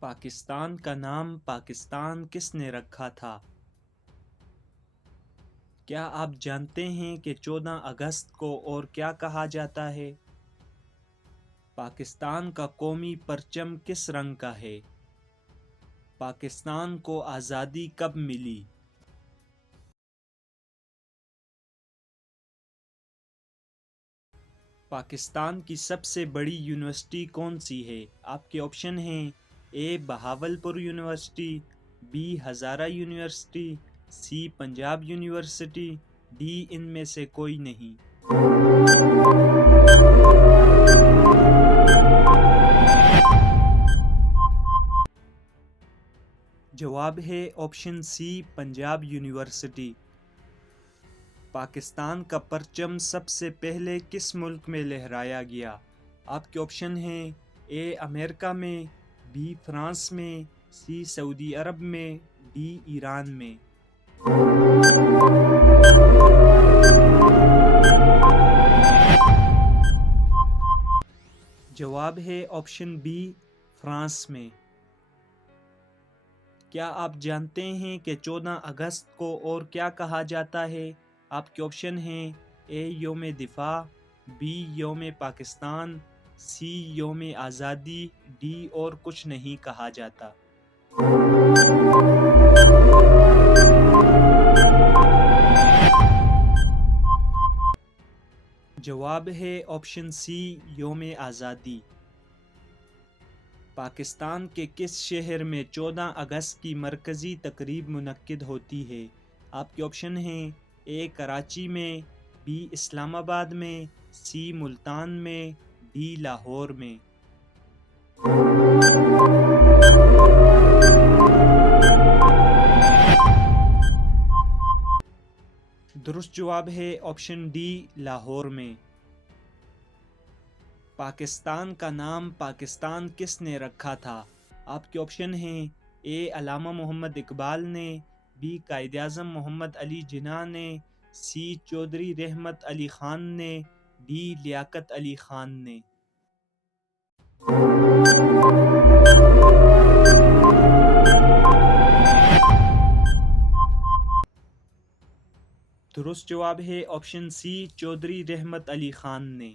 پاکستان کا نام پاکستان کس نے رکھا تھا؟ کیا آپ جانتے ہیں کہ 14 اگست کو اور کیا کہا جاتا ہے؟ پاکستان کا قومی پرچم کس رنگ کا ہے؟ پاکستان کو آزادی کب ملی؟ پاکستان کی سب سے بڑی یونیورسٹی کون سی ہے؟ آپ کے آپشن ہیں A Bahawalpur university, B Hazara university, C Punjab university, D ان میں سے کوئی نہیں۔ جواب ہے option C Punjab university. Pakistan کا پرچم سب سے پہلے کس ملک میں لہرایا گیا؟ آپ کے آپشن ہیں اے امریکہ میں، بی فرانس میں، سی سعودی عرب میں، ڈی ایران میں۔ جواب ہے آپشن بی فرانس میں۔ کیا آپ جانتے ہیں کہ 14 اگست کو اور کیا کہا جاتا ہے؟ آپ کے آپشن ہیں اے یوم دفاع، بی یوم پاکستان، سی یوم آزادی، ڈی اور کچھ نہیں کہا جاتا۔ جواب ہے آپشن سی یوم آزادی۔ پاکستان کے کس شہر میں 14 اگست کی مرکزی تقریب منعقد ہوتی ہے؟ آپ کے آپشن ہیں اے کراچی میں، بی اسلام آباد میں، سی ملتان میں، ڈی لاہور میں۔ درست جواب ہے آپشن ڈی لاہور میں۔ پاکستان کا نام پاکستان کس نے رکھا تھا؟ آپ کے آپشن ہیں اے علامہ محمد اقبال نے، بی قائد اعظم محمد علی جناح نے، سی چودھری رحمت علی خان نے، ڈی لیاقت علی خان نے۔ درست جواب ہے آپشن سی چودھری رحمت علی خان نے۔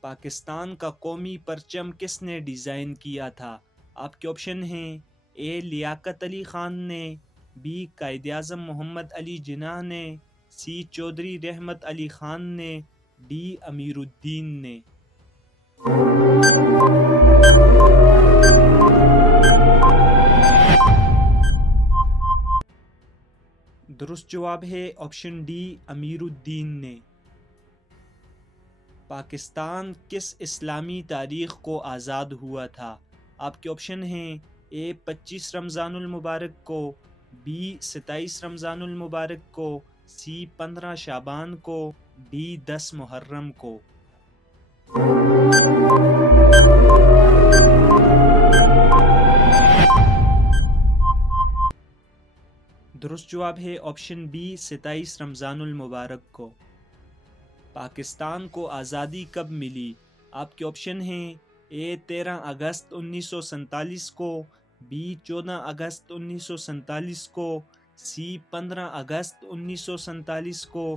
پاکستان کا قومی پرچم کس نے ڈیزائن کیا تھا؟ آپ کے آپشن ہیں اے لیاقت علی خان نے، بی قائد اعظم محمد علی جناح نے، سی چودھری رحمت علی خان نے، ڈی امیر الدین نے۔ درست جواب ہے آپشن ڈی امیر الدین نے۔ پاکستان کس اسلامی تاریخ کو آزاد ہوا تھا؟ آپ کے آپشن ہیں اے 25 رمضان المبارک کو، بی 27 رمضان المبارک کو، سی 15 شعبان کو، ڈی 10 محرم کو۔ درست جواب ہے آپشن بی 27 رمضان المبارک کو۔ پاکستان کو آزادی کب ملی؟ آپ کے آپشن ہیں اے 13 اگست 1947 کو، بی 14 اگست 1947 کو، سی 15 اگست 1947 کو،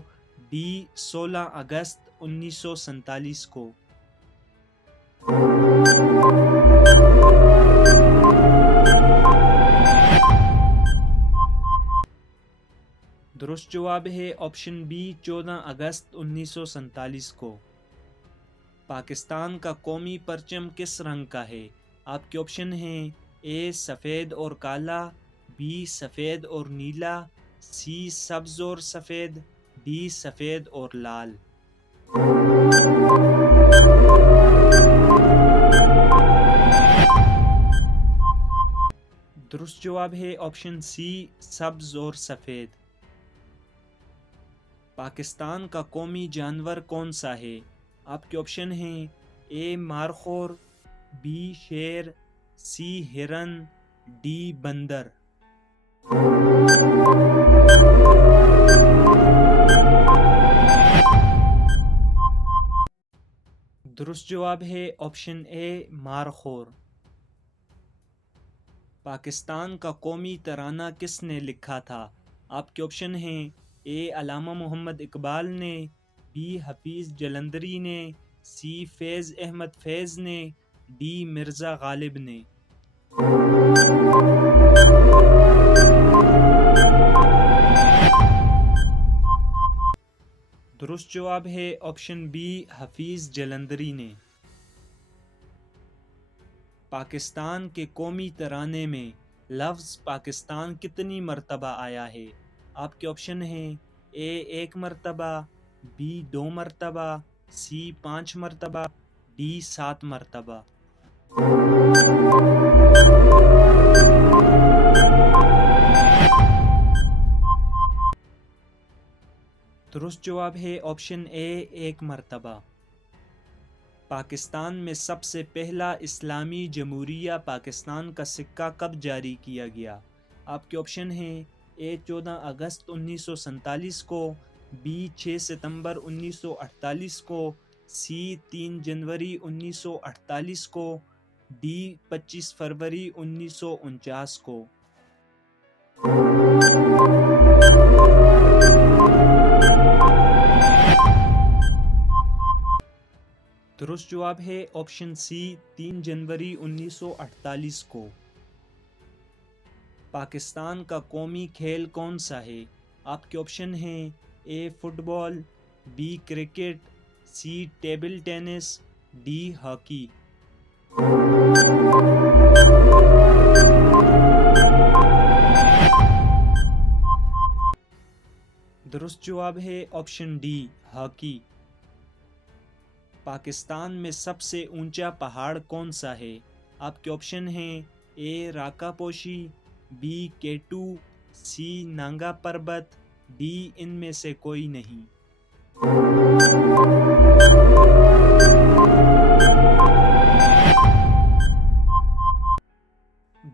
ڈی 16 اگست 1947 کو۔ درست جواب ہے آپشن بی 14 اگست 1947 کو۔ پاکستان کا قومی پرچم کس رنگ کا ہے؟ آپ کے آپشن ہیں اے سفید اور کالا، بی سفید اور نیلا، سی سبز اور سفید، ڈی سفید اور لال۔ درست جواب ہے آپشن سی سبز اور سفید۔ پاکستان کا قومی جانور کون سا ہے؟ آپ کے آپشن ہیں اے مارخور، بی شیر، سی ہرن، ڈی بندر۔ درست جواب ہے آپشن اے مارخور۔ پاکستان کا قومی ترانہ کس نے لکھا تھا؟ آپ کے آپشن ہیں اے علامہ محمد اقبال نے، بی حفیظ جلندری نے، سی فیض احمد فیض نے، ڈی مرزا غالب نے۔ درست جواب ہے آپشن بی حفیظ جلندری نے۔ پاکستان کے قومی ترانے میں لفظ پاکستان کتنی مرتبہ آیا ہے؟ آپ کے آپشن ہیں اے 1 مرتبہ، بی 2 مرتبہ، سی 5 مرتبہ، ڈی 7 مرتبہ۔ درست جواب ہے آپشن اے 1 مرتبہ۔ پاکستان میں سب سے پہلا اسلامی جمہوریہ پاکستان کا سکہ کب جاری کیا گیا؟ آپ کے آپشن ہیں اے 14 اگست 1947 کو، بی 6 ستمبر 1948 کو، سی 3 جنوری 1948 کو، ڈی 25 فروری 1949 کو۔ درست جواب ہے آپشن سی 3 جنوری 1948 کو۔ پاکستان کا قومی کھیل کون سا ہے؟ آپ کے آپشن ہیں A football, B cricket, C table tennis, D hockey. درست جواب ہے آپشن ڈی ہاکی۔ پاکستان میں سب سے اونچا پہاڑ کون سا ہے؟ آپ کے آپشن ہیں اے راکا پوشی، be K2، C Nanga Parbat, D ان میں سے کوئی نہیں۔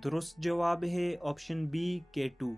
درست جواب ہے آپشن بی K2۔